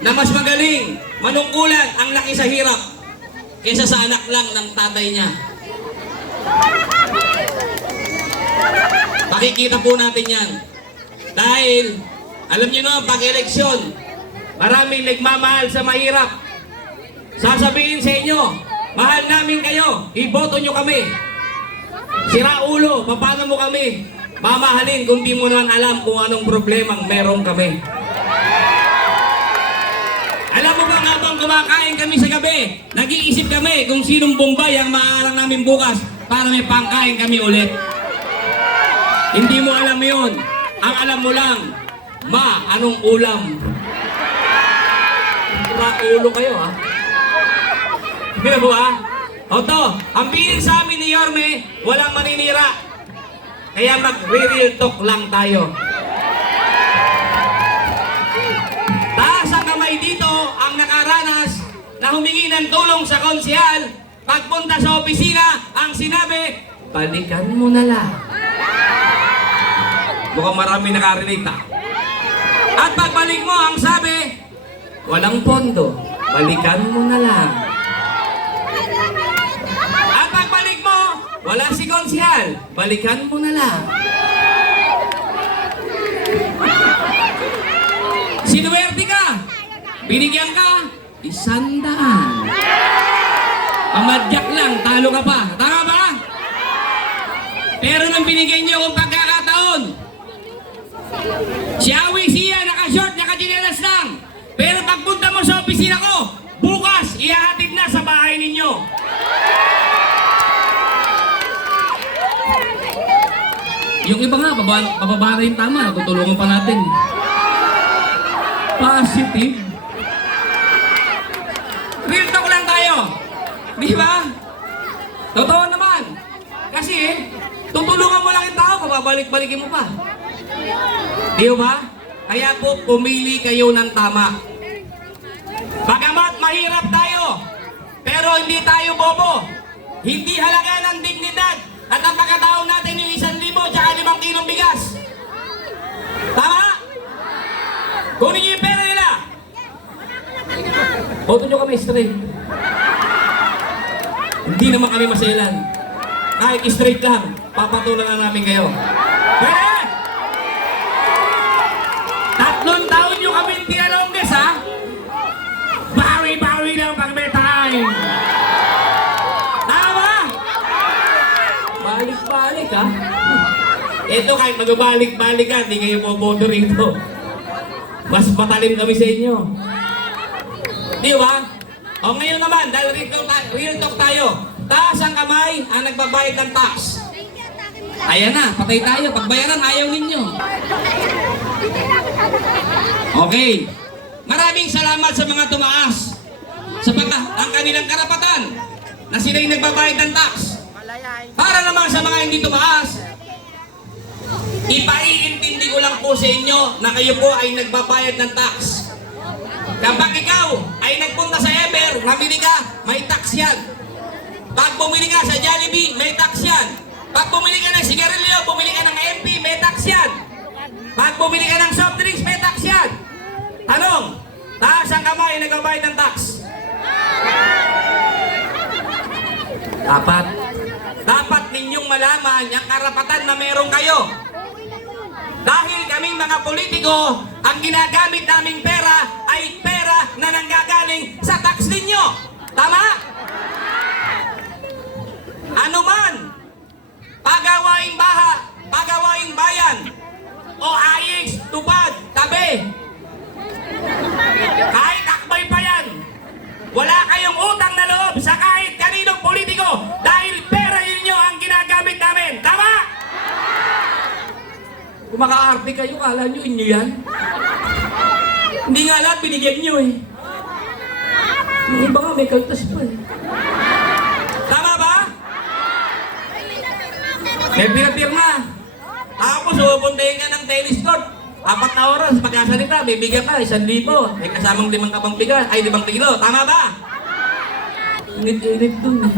na mas magaling, manungkulan ang laki sa hirap kaysa sa anak lang ng tatay niya. Makikita po natin yan. Dahil, alam niyo na, pag-eleksyon, maraming nagmamahal sa mahirap. Sasabihin sa inyo, mahal namin kayo, iboto nyo kami. Sira ulo, paano mo kami mamahalin kung di mo naman alam kung anong problemang meron kami. Alam mo ba nga bang kumakain kami sa gabi, nag-iisip kami kung sinong bombay ang maaalang namin bukas para may pangkain kami ulit. Hindi mo alam yun. Ang alam mo lang, anong ulam? Sira ulo kayo, ha? Hindi mo, ha? Oto, ang bilin sa amin ni Yorme, walang maninira. Kaya mag-real talk lang tayo. Taas ang kamay dito ang nakaranas na humingi ng tulong sa konsehal. Pagpunta sa opisina, ang sinabi, balikan mo na lang. Mukhang marami nakarelate, ha? At pagbalik mo, ang sabi, walang pondo, balikan mo na lang. Wala si konsehal, balikan mo na lang. Sinuwerte ka, binigyan ka, 100. Pamadyak lang, talo ka pa. Tama ba? Pero nang binigyan niyo akong pagkakataon, si Awi siya, naka-short, naka-chinelas lang. Pero pagpunta mo sa opisina ko, bukas, ihahatid na sa bahay ninyo. Yung iba nga, bababa na yung tama. Tutulungan pa natin. Positive. Real talk lang tayo. Di ba? Totoo naman. Kasi, tutulungan mo lang yung tao, babalik-balikin mo pa. Di ba? Kaya po, pumili kayo ng tama. Bagamat mahirap tayo, pero hindi tayo bobo. Hindi halaga ng dignidad. At ang pagkataon natin yung 1,000 tsaka 5 kilong bigas. Tama? Kunin niyo yung pera nila. Boto nyo kami straight. Hindi naman kami maselan. Kahit straight lang, papatulan na namin kayo. Eh! 3 taon nyo kami tinalongges, ha? Bawi-bawi lang pag may time. Balik-balik, ha? Ito, kahit magbabalik-balik ka, hindi kayo boboto rito. Mas matalim kami sa inyo. Di ba? O ngayon naman, dahil real talk tayo. Taas ang kamay ang nagbabayad ng tax. Ayan na, patay tayo. Pagbayaran, ayaw ninyo. Okay. Maraming salamat sa mga tumaas. Sapagkat ang kanilang karapatan na sila'y nagbabayad ng tax. Para naman sa mga hindi tumaas, ipaiintindi ko lang po sa inyo na kayo po ay nagbabayad ng tax. Kapag ikaw ay nagpunta sa Ever, namili ka, may tax yan. Pag bumili ka sa Jollibee, may tax yan. Pag bumili ka ng sigarilyo, bumili ka ng MP, may tax yan. Pag bumili ka ng soft drinks, may tax yan. Tanong, taas ang kamay nagbabayad ng tax? Dapat ninyong malaman yung karapatan na meron kayo. Dahil kaming mga politiko, ang ginagamit naming pera ay pera na nanggagaling sa tax ninyo. Tama? Ano man, pagawaing bayan, o AIX, tupad, tabi, kahit akbay pa yan, wala kayong utang na loob sa kahit kaninong politiko dahil pera ninyo ang ginagamit namin. Tama? Kung maka-arte kayo, kala nyo inyo yan? Hindi nga lahat binigyan nyo eh. Yung iba nga may kaltas pa eh. Tama ba? May pinapirma. Tapos pupuntahin ka ng tennis court. 4 na oras, pagkasalita, bibigyan ka, 1,000. May kasamang 5 kabang bigas, ay 5 kilo. Tama ba? Init-init dun eh.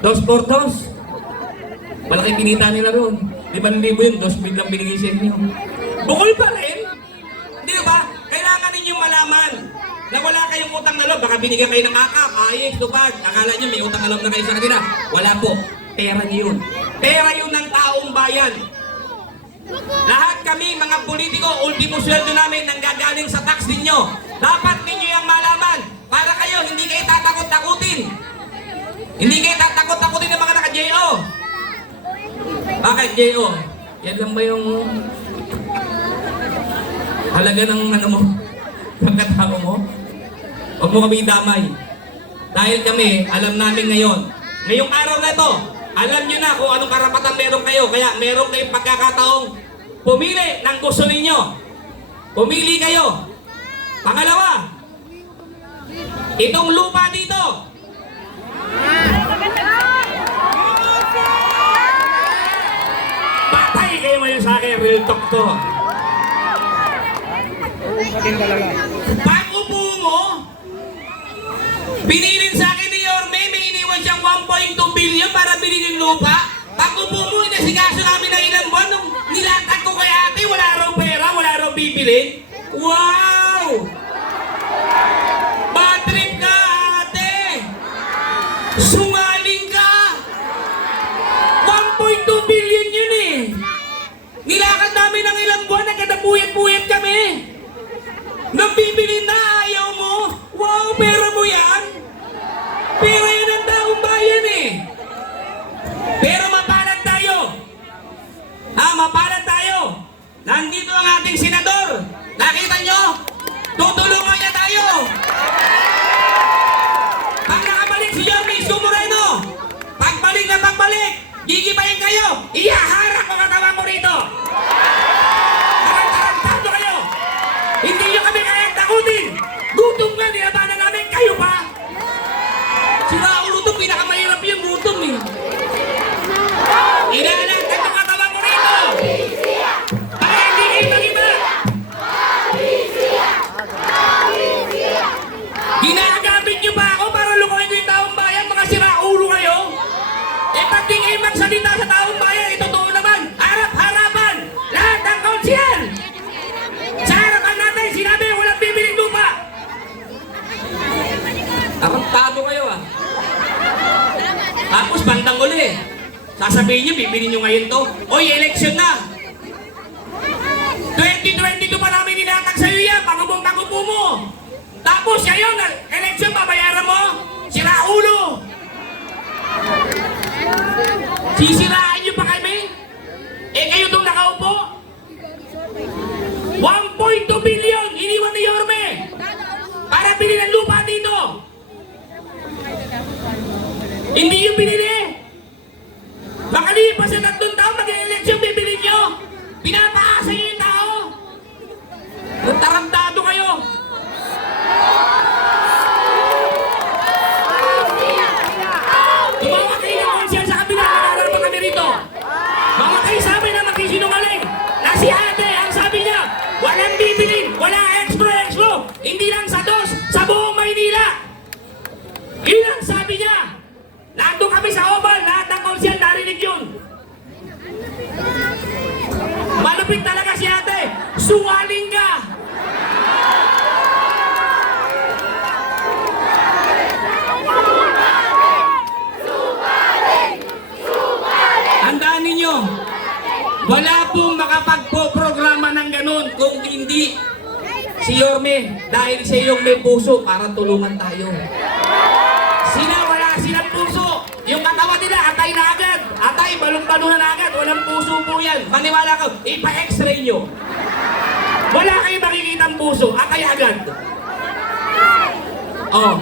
2 por 2. Malaki kinita nila roon. 5,000 yun, 2,000 lang binigay sa inyo. Bukol pa rin. wala kayong utang na loob, baka binigyan kayo ng makap, ayos, tupad. Akala nyo may utang na loob na kayo sa kanila. Wala po. Pera nyo yun. Pera yun ng taong bayan. Lahat kami, mga politiko, ultimo sweldo namin nanggagaling sa tax ninyo. Dapat ninyo yung malaman para kayo hindi kayo tatakot-takutin. Hindi kayo tatakot-takutin ng mga naka-JO. Bakit JO? Yan lang ba yung halaga ng ano mo? Pagkatao mo? Huwag mo kami damay. Dahil kami, alam namin ngayon. Ngayong araw na ito, alam nyo na kung anong karapatan meron kayo. Kaya meron kayong pagkakataong pumili ng gusto ninyo. Pumili kayo. Pangalawa, itong lupa dito. Patay kayo ngayon sa akin, real talk to. Pag-upo mo, pinilin sa akin ni Yorme, may iniwan siyang 1.2 billion para bilhin ng lupa. Pag-upo mo, inasikaso namin ng ilang buwan. Nung nilatag ko kay ate, wala raw pera, wala raw bibilin. Wow! Bad trip ka, ate! Sungaling ka! 1.2 billion yun eh! Nilakad namin ng ilang buwan, nagkadabuyat-buyat kami! Nang bibili na ayaw mo, wow, pera mo yan. Pera yan ang taong bayan eh. Pero mapalad tayo. Mapalad tayo. Nandito ang ating senador. Nakita nyo? Tutulungan niya tayo. Pag nakabalik si Yorme Moreno, pagbalik na pagbalik, gigibayin kayo. Iyaharap ang katawan mo rito. Tarantado kayo. Hindi nyo kami kayang takutin! Gutom nga, nilabanan namin, kayo pa! Sira ulo to, pinakamahirap yung gutom eh. Inaanatan ang katawan mo rito! Para hindi kayo mag-iba! Ginagamit nyo ba ako para lukuhin ko yung taong bayan? Mga sira ulo kayo? Eh, pag di kayo magsalita sa taong bayan, ito totoo naman! Harap-harapan! Lahat ng kaunsyal! Sa harapan natin, sinabi, walang bibiling lupa! Tarantado kayo ah. Tapos bandang uli. Sasabihin nyo, bibili nyo ngayon to. Oy, election na! 2022 pa namin nilatag sa'yo yan, pagubong-tagupo mo! Tapos ngayon, election, babayaran mo? Sira ulo! Sisiraan nyo pa kami? Eh, kayo itong nakaupo? 1.2 billion iniwan ni Yorme para bilhin ng lupa dito. Hindi yung binili. Makalipas sa 3 taon, mag-eleksyon, bibili nyo. Pinapaasa nyo yung tao. Tarantado kayo. Tumawag kayo ng konsyal sa kabila, nag-aaral pa kami rito. Mga kayo sa amin na magsisinungaling. Na si ate, ang sabi niya, walang bibilin, walang extra. Hindi lang sa dos, sa buong Maynila. Yun ang sabi niya. Nandun kami sa Oval, lahat ng konsyal narinig yun. Malupit talaga si ate. Sungaling ka. Tandaan ninyo, wala pong makapagpo-programa ng ganun kung hindi si Yorme, dahil siya yung may puso para tulungan tayo. Wala silang puso. Yung katawan nila, atay na agad. Atay, balong-balong na agad. Walang puso po yan. Maniwala ka, ipa-x-ray nyo. Wala kayo makikita ang puso. Atay agad. Oh.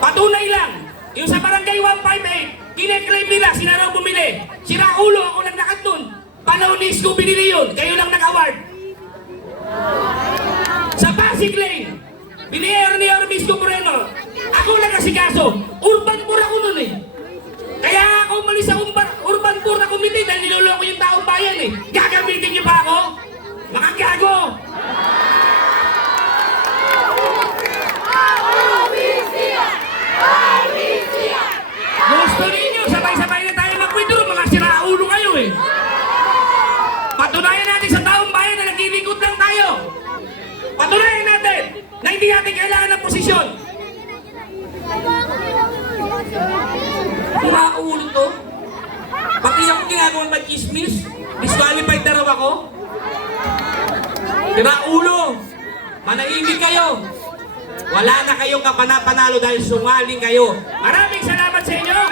Patunay lang. Yung sa barangay 158, kine-claim nila, sila raw bumili. Sira ulo, ako naglakad nun. Panaunis ko binili yun. Kayo lang nag-award. Sa Pasig Lane, biniyero ni Yorme Moreno. Ako nag-asikaso. Urban poor ako nun eh. Kaya ako umalis sa urban poor na committee dahil niloloko yung taong bayan eh. Gagamitin niyo pa ako? Mga gago! Gusto ninyo, sabay-sabay na tayo mag-withdraw. Mga siraulo kayo eh. Patunayan natin sa taong bayan na naglilingkod lang tayo. Patunayan natin. na hindi natin kailangan ng posisyon. Pura ulo to. Pati ako ginagawa ng chismis. Disqualified na raw ako. Tira ulo. Manahimik kayo. Wala na kayong kapanapanalo dahil sungaling kayo. Maraming salamat sa inyo.